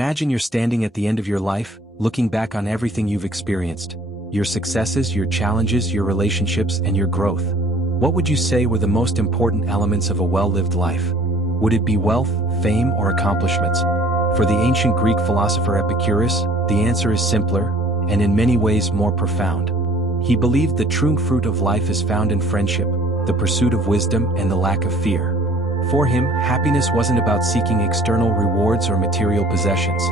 Imagine you're standing at the end of your life, looking back on everything you've experienced. Your successes, your challenges, your relationships, and your growth. What would you say were the most important elements of a well-lived life? Would it be wealth, fame, or accomplishments? For the ancient Greek philosopher Epicurus, the answer is simpler, and in many ways more profound. He believed the true fruit of life is found in friendship, the pursuit of wisdom, and the lack of fear. For him, happiness wasn't about seeking external rewards or material possessions.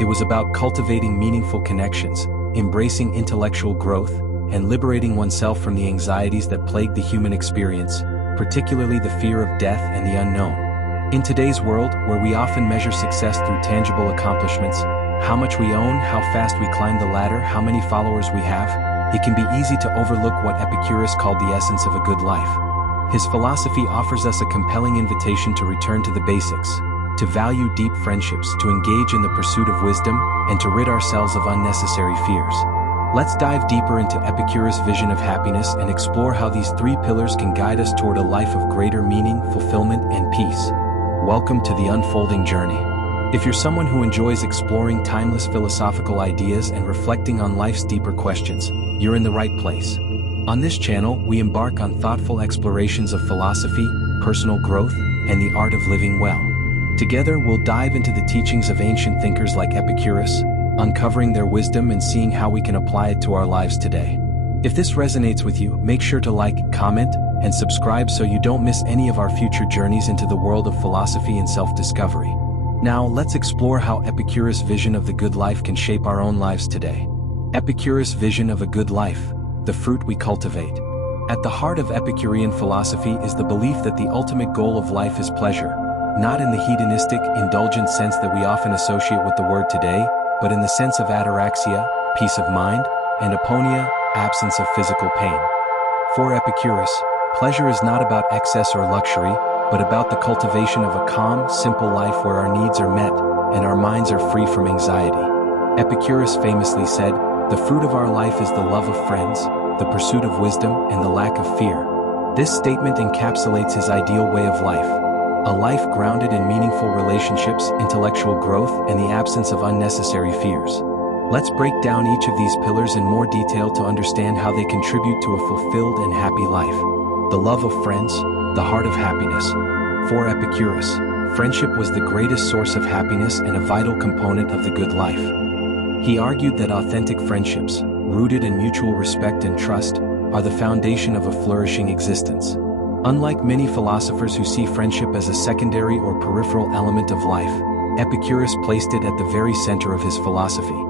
It was about cultivating meaningful connections, embracing intellectual growth, and liberating oneself from the anxieties that plague the human experience, particularly the fear of death and the unknown. In today's world, where we often measure success through tangible accomplishments, how much we own, how fast we climb the ladder, how many followers we have, it can be easy to overlook what Epicurus called the essence of a good life. His philosophy offers us a compelling invitation to return to the basics, to value deep friendships, to engage in the pursuit of wisdom, and to rid ourselves of unnecessary fears. Let's dive deeper into Epicurus' vision of happiness and explore how these three pillars can guide us toward a life of greater meaning, fulfillment, and peace. Welcome to the unfolding journey. If you're someone who enjoys exploring timeless philosophical ideas and reflecting on life's deeper questions, you're in the right place. On this channel, we embark on thoughtful explorations of philosophy, personal growth, and the art of living well. Together, we'll dive into the teachings of ancient thinkers like Epicurus, uncovering their wisdom and seeing how we can apply it to our lives today. If this resonates with you, make sure to like, comment, and subscribe so you don't miss any of our future journeys into the world of philosophy and self-discovery. Now, let's explore how Epicurus' vision of the good life can shape our own lives today. Epicurus' vision of a good life, the fruit we cultivate. At the heart of Epicurean philosophy is the belief that the ultimate goal of life is pleasure, not in the hedonistic, indulgent sense that we often associate with the word today, but in the sense of ataraxia, peace of mind, and aponia, absence of physical pain. For Epicurus, pleasure is not about excess or luxury, but about the cultivation of a calm, simple life where our needs are met and our minds are free from anxiety. Epicurus famously said, "The fruit of our life is the love of friends, the pursuit of wisdom, and the lack of fear." This statement encapsulates his ideal way of life, a life grounded in meaningful relationships, intellectual growth, and the absence of unnecessary fears. Let's break down each of these pillars in more detail to understand how they contribute to a fulfilled and happy life. The love of friends, the heart of happiness. For Epicurus, friendship was the greatest source of happiness and a vital component of the good life. He argued that authentic friendships, rooted in mutual respect and trust, are the foundation of a flourishing existence. Unlike many philosophers who see friendship as a secondary or peripheral element of life, Epicurus placed it at the very center of his philosophy.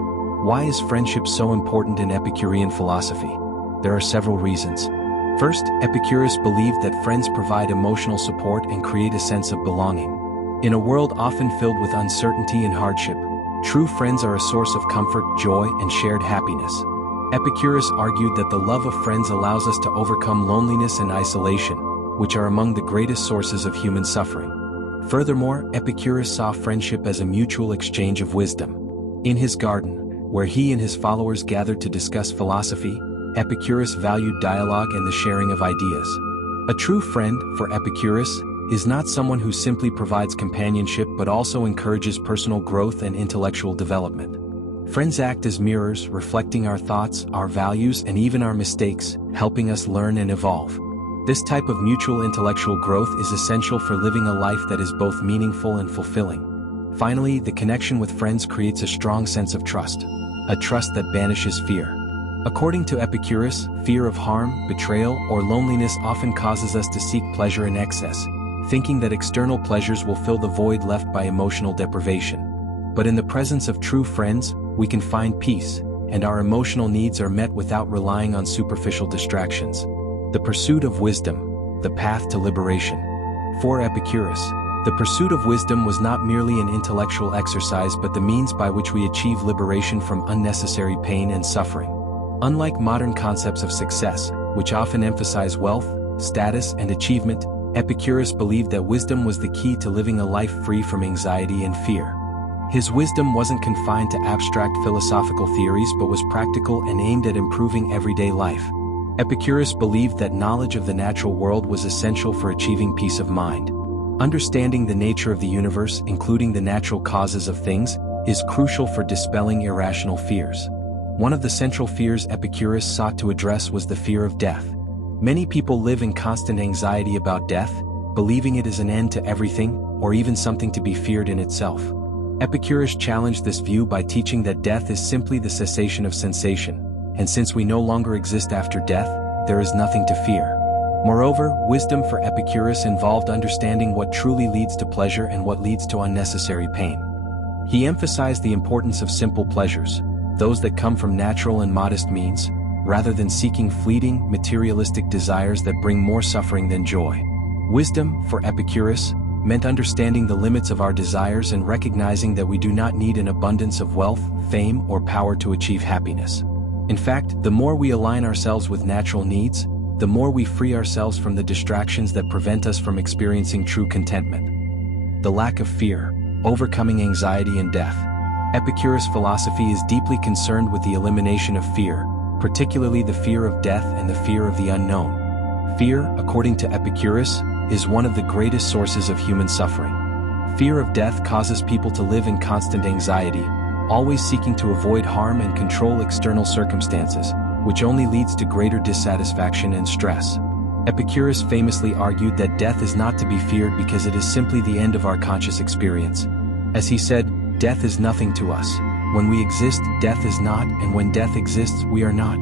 Why is friendship so important in Epicurean philosophy? There are several reasons. First, Epicurus believed that friends provide emotional support and create a sense of belonging. In a world often filled with uncertainty and hardship, true friends are a source of comfort, joy, and shared happiness. Epicurus argued that the love of friends allows us to overcome loneliness and isolation, which are among the greatest sources of human suffering. Furthermore, Epicurus saw friendship as a mutual exchange of wisdom. In his garden, where he and his followers gathered to discuss philosophy, Epicurus valued dialogue and the sharing of ideas. A true friend, for Epicurus, is not someone who simply provides companionship but also encourages personal growth and intellectual development. Friends act as mirrors, reflecting our thoughts, our values, and even our mistakes, helping us learn and evolve. This type of mutual intellectual growth is essential for living a life that is both meaningful and fulfilling. Finally, the connection with friends creates a strong sense of trust, a trust that banishes fear. According to Epicurus, fear of harm, betrayal, or loneliness often causes us to seek pleasure in excess, thinking that external pleasures will fill the void left by emotional deprivation. But in the presence of true friends, we can find peace, and our emotional needs are met without relying on superficial distractions. The pursuit of wisdom, the path to liberation. For Epicurus, the pursuit of wisdom was not merely an intellectual exercise but the means by which we achieve liberation from unnecessary pain and suffering. Unlike modern concepts of success, which often emphasize wealth, status, and achievement, Epicurus believed that wisdom was the key to living a life free from anxiety and fear. His wisdom wasn't confined to abstract philosophical theories but was practical and aimed at improving everyday life. Epicurus believed that knowledge of the natural world was essential for achieving peace of mind. Understanding the nature of the universe, including the natural causes of things, is crucial for dispelling irrational fears. One of the central fears Epicurus sought to address was the fear of death. Many people live in constant anxiety about death, believing it is an end to everything, or even something to be feared in itself. Epicurus challenged this view by teaching that death is simply the cessation of sensation, and since we no longer exist after death, there is nothing to fear. Moreover, wisdom for Epicurus involved understanding what truly leads to pleasure and what leads to unnecessary pain. He emphasized the importance of simple pleasures, those that come from natural and modest means, rather than seeking fleeting, materialistic desires that bring more suffering than joy. Wisdom, for Epicurus, meant understanding the limits of our desires and recognizing that we do not need an abundance of wealth, fame, or power to achieve happiness. In fact, the more we align ourselves with natural needs, the more we free ourselves from the distractions that prevent us from experiencing true contentment. The lack of fear, overcoming anxiety and death. Epicurus' philosophy is deeply concerned with the elimination of fear, particularly the fear of death and the fear of the unknown. Fear, according to Epicurus, is one of the greatest sources of human suffering. Fear of death causes people to live in constant anxiety, always seeking to avoid harm and control external circumstances, which only leads to greater dissatisfaction and stress. Epicurus famously argued that death is not to be feared because it is simply the end of our conscious experience. As he said, death is nothing to us. When we exist, death is not, and when death exists, we are not.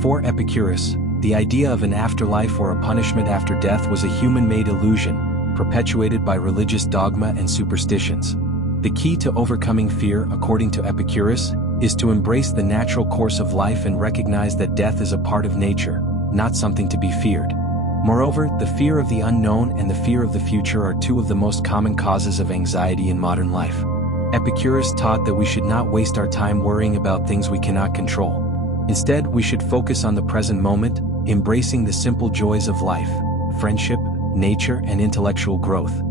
For Epicurus, the idea of an afterlife or a punishment after death was a human-made illusion, perpetuated by religious dogma and superstitions. The key to overcoming fear, according to Epicurus, is to embrace the natural course of life and recognize that death is a part of nature, not something to be feared. Moreover, the fear of the unknown and the fear of the future are two of the most common causes of anxiety in modern life. Epicurus taught that we should not waste our time worrying about things we cannot control. Instead, we should focus on the present moment, embracing the simple joys of life, friendship, nature, and intellectual growth.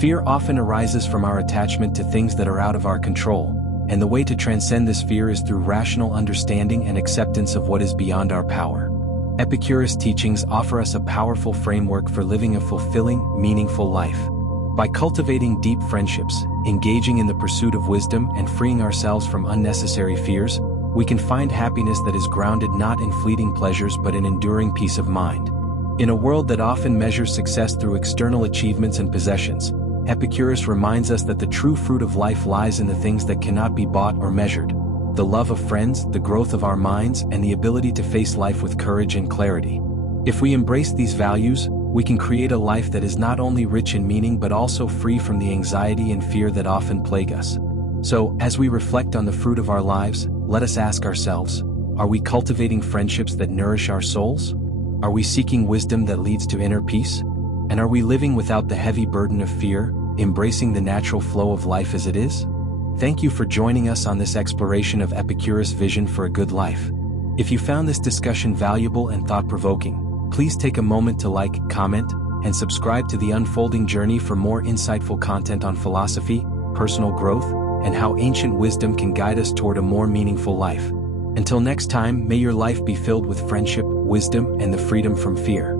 Fear often arises from our attachment to things that are out of our control, and the way to transcend this fear is through rational understanding and acceptance of what is beyond our power. Epicurus' teachings offer us a powerful framework for living a fulfilling, meaningful life. By cultivating deep friendships, engaging in the pursuit of wisdom, and freeing ourselves from unnecessary fears, we can find happiness that is grounded not in fleeting pleasures but in enduring peace of mind. In a world that often measures success through external achievements and possessions, Epicurus reminds us that the true fruit of life lies in the things that cannot be bought or measured: the love of friends, the growth of our minds, and the ability to face life with courage and clarity. If we embrace these values, we can create a life that is not only rich in meaning but also free from the anxiety and fear that often plague us. So, as we reflect on the fruit of our lives, let us ask ourselves, are we cultivating friendships that nourish our souls? Are we seeking wisdom that leads to inner peace? And are we living without the heavy burden of fear, embracing the natural flow of life as it is? Thank you for joining us on this exploration of Epicurus' vision for a good life. If you found this discussion valuable and thought-provoking, please take a moment to like, comment, and subscribe to The Unfolding Journey for more insightful content on philosophy, personal growth, and how ancient wisdom can guide us toward a more meaningful life. Until next time, may your life be filled with friendship, wisdom, and the freedom from fear.